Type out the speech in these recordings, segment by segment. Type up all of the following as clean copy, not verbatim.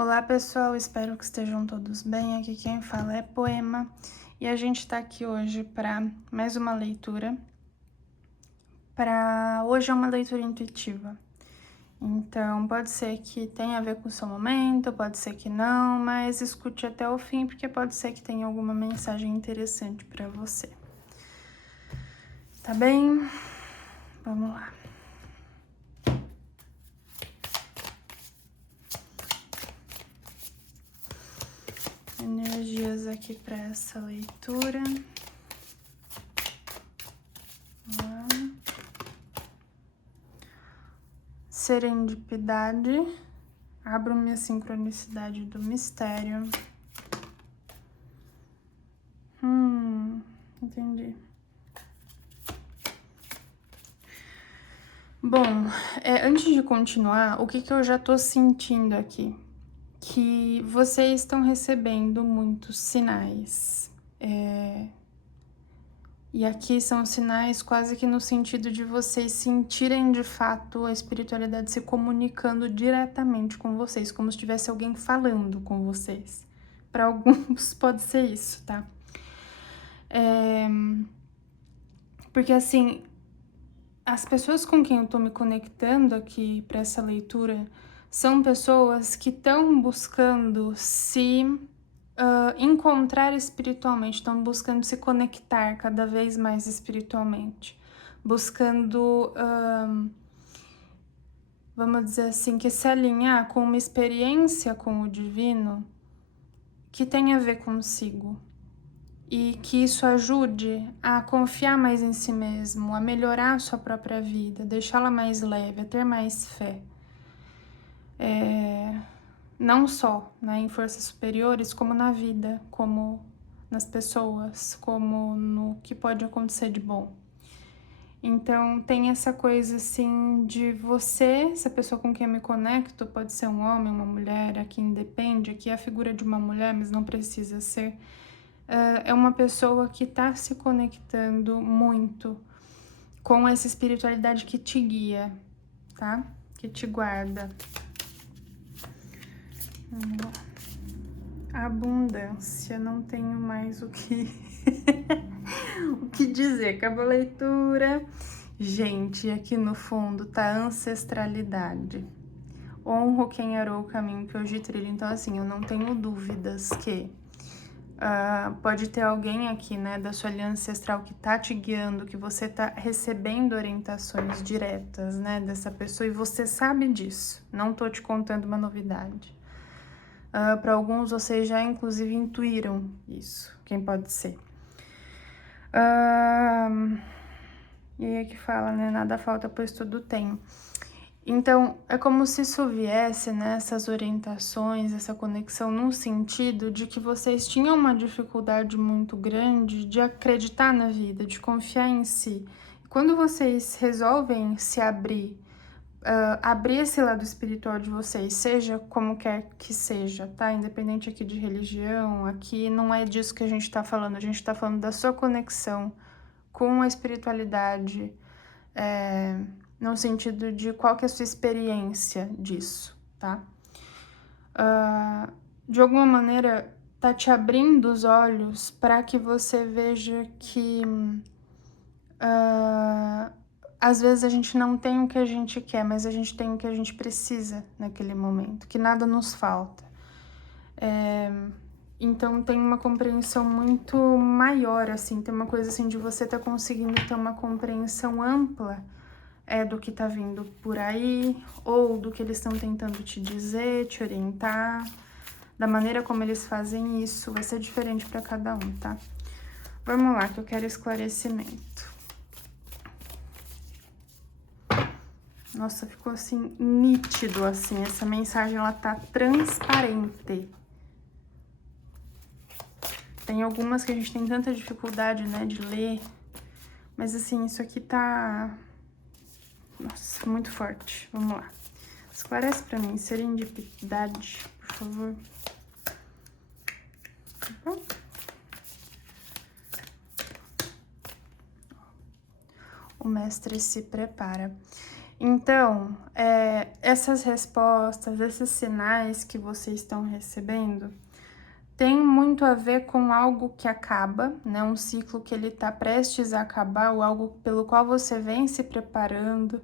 Olá pessoal, espero que estejam todos bem. Aqui quem fala é Poema e a gente tá aqui hoje para mais uma leitura. Hoje é uma leitura intuitiva, então pode ser que tenha a ver com o seu momento, pode ser que não, mas escute até o fim porque pode ser que tenha alguma mensagem interessante para você. Tá bem? Vamos lá. Energias aqui para essa leitura. Serendipidade, abro-me a sincronicidade do mistério. Entendi. Bom, antes de continuar, o que eu já tô sentindo aqui? Que vocês estão recebendo muitos sinais. E aqui são sinais quase que no sentido de vocês sentirem de fato a espiritualidade se comunicando diretamente com vocês, como se tivesse alguém falando com vocês. Para alguns pode ser isso, tá? Porque assim, as pessoas com quem eu tô me conectando aqui para essa leitura são pessoas que estão buscando se encontrar espiritualmente, estão buscando se conectar cada vez mais espiritualmente, buscando, vamos dizer assim, que se alinhar com uma experiência com o divino que tem a ver consigo. E que isso ajude a confiar mais em si mesmo, a melhorar a sua própria vida, deixá-la mais leve, a ter mais fé. Não só, né, em forças superiores, como na vida, como nas pessoas, como no que pode acontecer de bom. Então tem essa coisa assim de você, essa pessoa com quem eu me conecto, pode ser um homem, uma mulher, aqui independe, aqui é a figura de uma mulher, mas não precisa ser. É uma pessoa que está se conectando muito com essa espiritualidade que te guia, tá? Que te guarda. Abundância, não tenho mais o que o que dizer. Acabou a leitura. Gente, aqui no fundo tá ancestralidade. Honro quem arou o caminho que hoje trilho. Então, assim, eu não tenho dúvidas que pode ter alguém aqui, né, da sua linha ancestral que tá te guiando, que você tá recebendo orientações diretas, né, dessa pessoa e você sabe disso. Não tô te contando uma novidade. Para alguns vocês já inclusive intuíram isso, quem pode ser. E aí que fala, né, nada falta pois tudo tem. Então, é como se isso viesse, né, essas orientações, essa conexão, num sentido de que vocês tinham uma dificuldade muito grande de acreditar na vida, de confiar em si. E quando vocês resolvem se abrir, abrir esse lado espiritual de vocês, seja como quer que seja, tá? Independente aqui de religião, aqui não é disso que a gente tá falando, a gente tá falando da sua conexão com a espiritualidade, no sentido de qual que é a sua experiência disso, tá? De alguma maneira, tá te abrindo os olhos para que você veja que às vezes a gente não tem o que a gente quer, mas a gente tem o que a gente precisa naquele momento, que nada nos falta. Então tem uma compreensão muito maior, assim, tem uma coisa assim de você tá conseguindo ter uma compreensão ampla do que tá vindo por aí, ou do que eles estão tentando te dizer, te orientar, da maneira como eles fazem isso, vai ser diferente para cada um, tá? Vamos lá, que eu quero esclarecimento. Nossa, ficou assim, nítido, assim, essa mensagem, ela tá transparente. Tem algumas que a gente tem tanta dificuldade, né, de ler, mas assim, isso aqui tá... Nossa, muito forte. Vamos lá. Esclarece pra mim, serendipidade, por favor. Tá bom? O mestre se prepara. Então, essas respostas, esses sinais que vocês estão recebendo, tem muito a ver com algo que acaba, né? Um ciclo que ele está prestes a acabar, ou algo pelo qual você vem se preparando.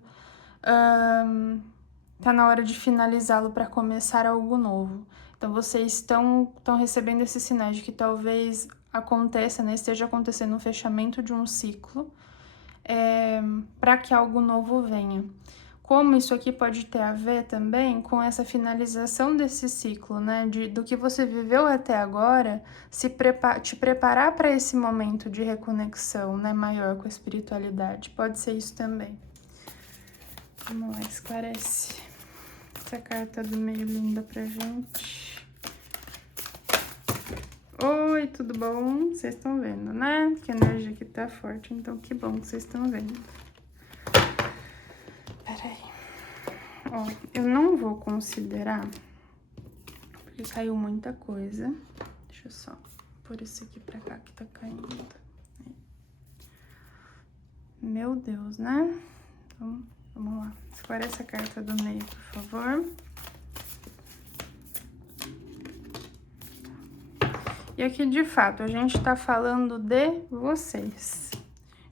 Tá na hora de finalizá-lo para começar algo novo. Então, vocês estão recebendo esses sinais de que talvez aconteça, né? Esteja acontecendo um fechamento de um ciclo, para que algo novo venha. Como isso aqui pode ter a ver também com essa finalização desse ciclo, né? Do que você viveu até agora, te preparar para esse momento de reconexão, né? Maior com a espiritualidade. Pode ser isso também. Vamos lá, esclarece essa carta do meio linda pra gente. Oi, tudo bom? Vocês estão vendo, né? Que a energia aqui tá forte, então que bom que vocês estão vendo. Peraí. Ó, eu não vou considerar, porque caiu muita coisa. Deixa eu só pôr isso aqui pra cá que tá caindo. Meu Deus, né? Então, vamos lá. Esclarece a carta do meio, por favor. E aqui, de fato, a gente tá falando de vocês.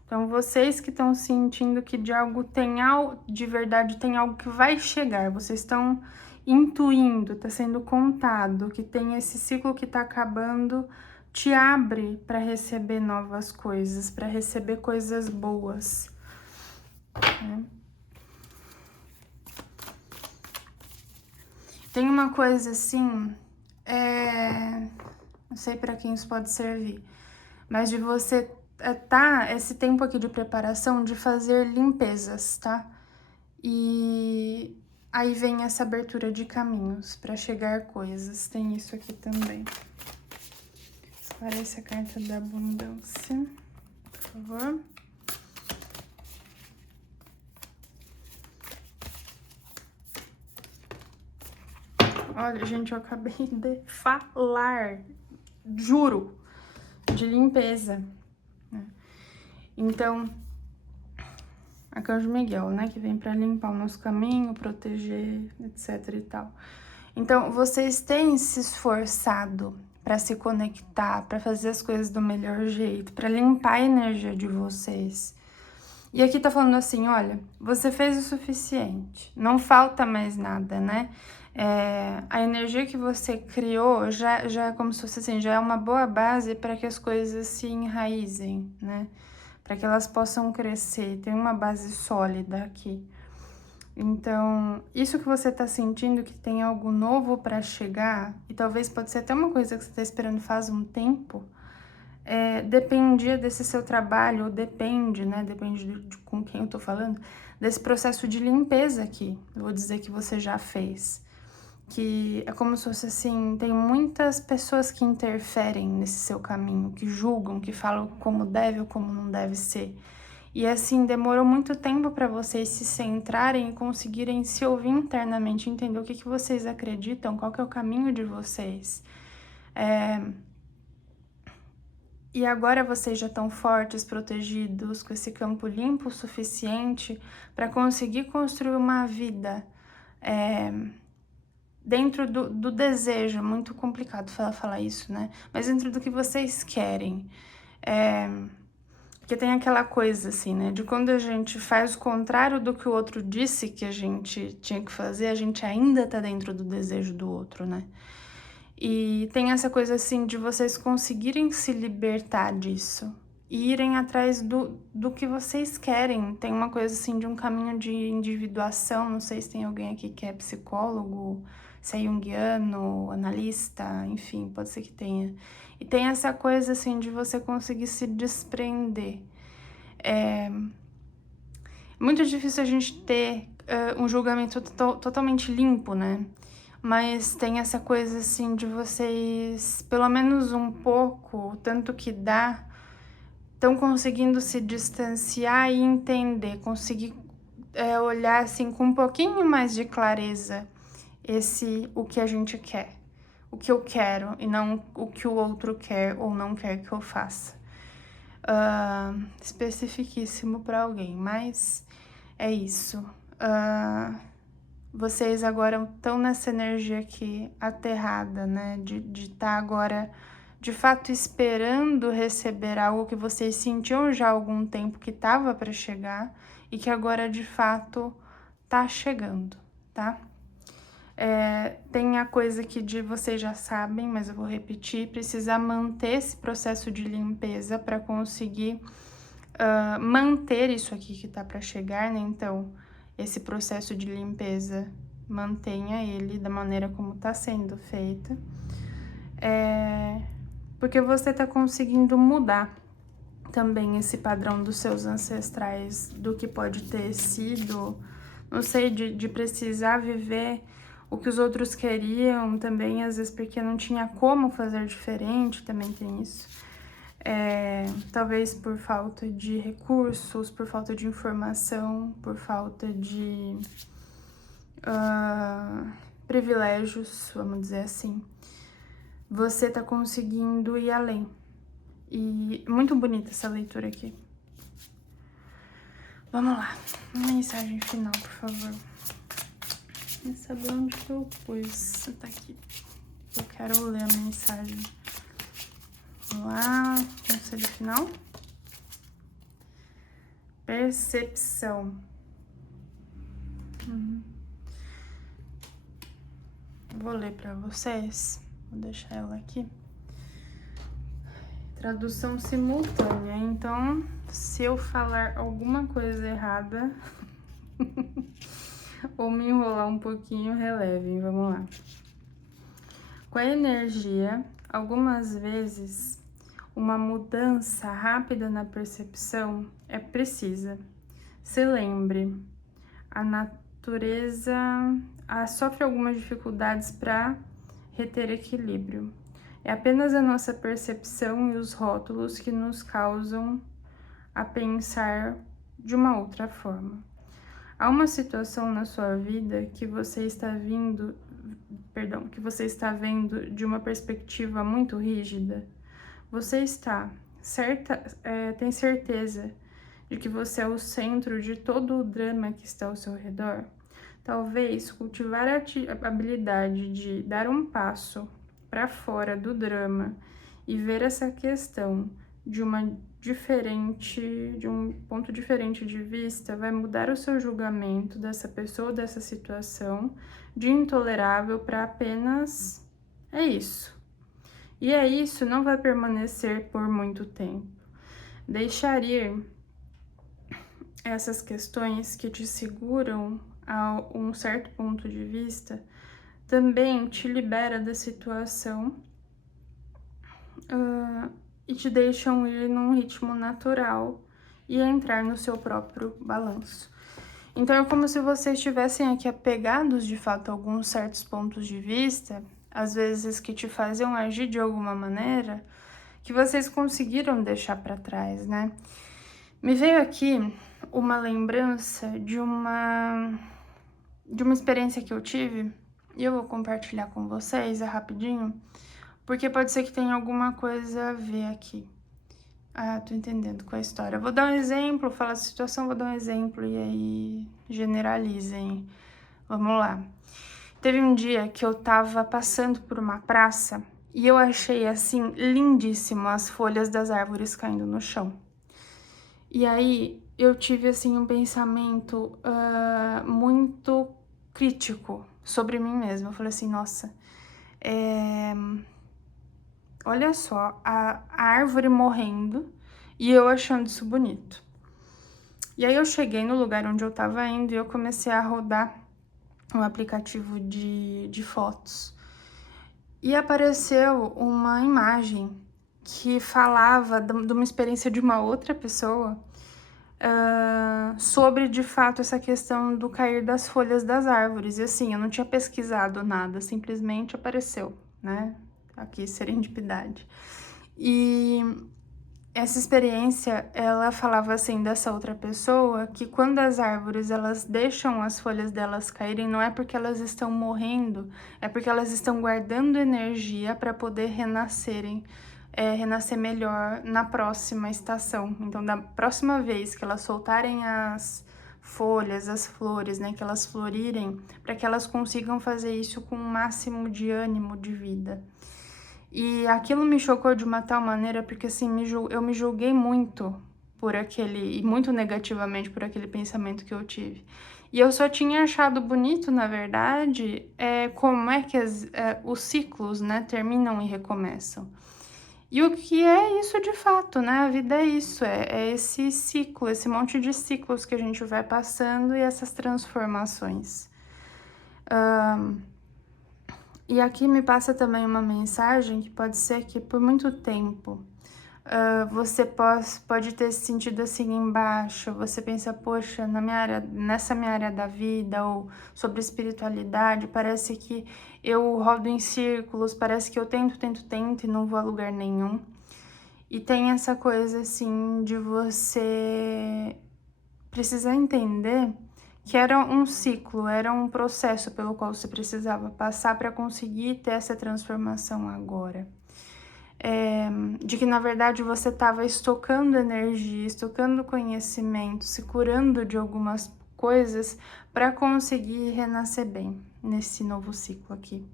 Então, vocês que estão sentindo que de algo tem algo, de verdade tem algo que vai chegar. Vocês estão intuindo, tá sendo contado, que tem esse ciclo que tá acabando, te abre para receber novas coisas, para receber coisas boas, né? Tem uma coisa assim, não sei para quem isso pode servir, mas de você esse tempo aqui de preparação de fazer limpezas, tá? E aí vem essa abertura de caminhos para chegar coisas. Tem isso aqui também. Esclarece a carta da abundância, por favor. Olha, gente, eu acabei de falar, juro, de limpeza, né? Então, Arcanjo Miguel, né, que vem para limpar o nosso caminho, proteger, etc e tal. Então, vocês têm se esforçado para se conectar, para fazer as coisas do melhor jeito, para limpar a energia de vocês. E aqui tá falando assim, olha, você fez o suficiente, não falta mais nada, né? A energia que você criou já é como se fosse assim, já é uma boa base para que as coisas se enraizem, né? Para que elas possam crescer, tem uma base sólida aqui. Então, isso que você tá sentindo, que tem algo novo para chegar, e talvez pode ser até uma coisa que você tá esperando faz um tempo, dependia desse seu trabalho, ou depende, né? Depende de com quem eu tô falando, desse processo de limpeza aqui, eu vou dizer que você já fez. Que é como se fosse assim, tem muitas pessoas que interferem nesse seu caminho, que julgam, que falam como deve ou como não deve ser. E assim, demorou muito tempo para vocês se centrarem e conseguirem se ouvir internamente, entender o que vocês acreditam, qual que é o caminho de vocês. E agora vocês já estão fortes, protegidos, com esse campo limpo o suficiente para conseguir construir uma vida dentro do desejo. Muito complicado falar isso, né? Mas dentro do que vocês querem. Porque tem aquela coisa assim, né? De quando a gente faz o contrário do que o outro disse que a gente tinha que fazer, a gente ainda tá dentro do desejo do outro, né? E tem essa coisa assim de vocês conseguirem se libertar disso e irem atrás do que vocês querem. Tem uma coisa assim de um caminho de individuação, não sei se tem alguém aqui que é psicólogo, se é junguiano, analista, enfim, pode ser que tenha. E tem essa coisa assim de você conseguir se desprender. É muito difícil a gente ter um julgamento totalmente limpo, né? Mas tem essa coisa assim de vocês, pelo menos um pouco, tanto que dá, estão conseguindo se distanciar e entender, conseguir olhar assim com um pouquinho mais de clareza o que a gente quer, o que eu quero e não o que o outro quer ou não quer que eu faça. Especificíssimo para alguém, mas é isso. vocês agora estão nessa energia aqui aterrada, né? De estar agora, de fato, esperando receber algo que vocês sentiam já há algum tempo que estava para chegar e que agora, de fato, tá chegando, tá? Tem a coisa que vocês já sabem, mas eu vou repetir, precisa manter esse processo de limpeza para conseguir manter isso aqui que tá para chegar, né? Então, esse processo de limpeza, mantenha ele da maneira como tá sendo feita. Porque você tá conseguindo mudar também esse padrão dos seus ancestrais, do que pode ter sido, não sei, de precisar viver o que os outros queriam também, às vezes porque não tinha como fazer diferente, também tem isso. Talvez por falta de recursos, por falta de informação, por falta de privilégios, vamos dizer assim. Você tá conseguindo ir além. E muito bonita essa leitura aqui. Vamos lá. Uma mensagem final, por favor. Quer saber onde que eu pus? Tá aqui. Eu quero ler a mensagem. Vamos lá. Conselho final. Percepção. Vou ler pra vocês. Vou deixar ela aqui. Tradução simultânea. Então, se eu falar alguma coisa errada ou me enrolar um pouquinho, relevem. Vamos lá. Com a energia, algumas vezes, uma mudança rápida na percepção é precisa. Se lembre, a natureza sofre algumas dificuldades para reter equilíbrio. É apenas a nossa percepção e os rótulos que nos causam a pensar de uma outra forma. Há uma situação na sua vida que você está vendo de uma perspectiva muito rígida. Você tem certeza de que você é o centro de todo o drama que está ao seu redor? Talvez cultivar a habilidade de dar um passo para fora do drama e ver essa questão de um ponto diferente de vista vai mudar o seu julgamento dessa pessoa, dessa situação, de intolerável para apenas é isso. E isso não vai permanecer por muito tempo. Deixar ir essas questões que te seguram a um certo ponto de vista também te libera da situação e te deixam ir num ritmo natural e entrar no seu próprio balanço. Então é como se vocês estivessem aqui apegados de fato a alguns certos pontos de vista, às vezes que te faziam agir de alguma maneira, que vocês conseguiram deixar para trás, né? Me veio aqui uma lembrança de uma experiência que eu tive, e eu vou compartilhar com vocês, rapidinho, porque pode ser que tenha alguma coisa a ver aqui. Tô entendendo com a história. Eu vou dar um exemplo, falar a situação, vou dar um exemplo e aí generalizem. Vamos lá. Teve um dia que eu tava passando por uma praça e eu achei, assim, lindíssimo as folhas das árvores caindo no chão. E aí eu tive, assim, um pensamento muito crítico sobre mim mesma. Eu falei assim, nossa, olha só, a árvore morrendo e eu achando isso bonito. E aí eu cheguei no lugar onde eu tava indo e eu comecei a rodar um aplicativo de fotos. E apareceu uma imagem que falava de uma experiência de uma outra pessoa sobre, de fato, essa questão do cair das folhas das árvores. E assim, eu não tinha pesquisado nada, simplesmente apareceu, né? Aqui, serendipidade. E essa experiência, ela falava assim dessa outra pessoa, que quando as árvores, elas deixam as folhas delas caírem, não é porque elas estão morrendo, é porque elas estão guardando energia para poder renascer melhor na próxima estação. Então, da próxima vez que elas soltarem as folhas, as flores, né, que elas florirem, para que elas consigam fazer isso com o máximo de ânimo de vida. E aquilo me chocou de uma tal maneira, porque assim, eu me julguei muito por aquele, e muito negativamente por aquele pensamento que eu tive. E eu só tinha achado bonito, na verdade, como é que os ciclos, né, terminam e recomeçam. E o que é isso de fato, né? A vida é isso, é esse ciclo, esse monte de ciclos que a gente vai passando e essas transformações. E aqui me passa também uma mensagem que pode ser que por muito tempo você pode ter se sentido assim embaixo, você pensa, poxa, nessa minha área da vida, ou sobre espiritualidade, parece que eu rodo em círculos, parece que eu tento e não vou a lugar nenhum. E tem essa coisa assim de você precisar entender que era um ciclo, era um processo pelo qual você precisava passar para conseguir ter essa transformação agora. De que, na verdade, você estava estocando energia, estocando conhecimento, se curando de algumas coisas para conseguir renascer bem nesse novo ciclo aqui.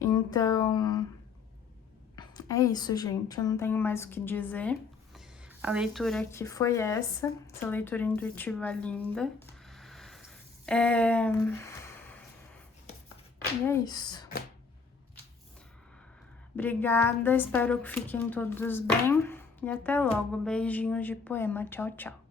Então, é isso, gente. Eu não tenho mais o que dizer. A leitura aqui foi essa leitura intuitiva linda. E é isso. Obrigada, espero que fiquem todos bem. E até logo. Beijinhos de poema. Tchau, tchau.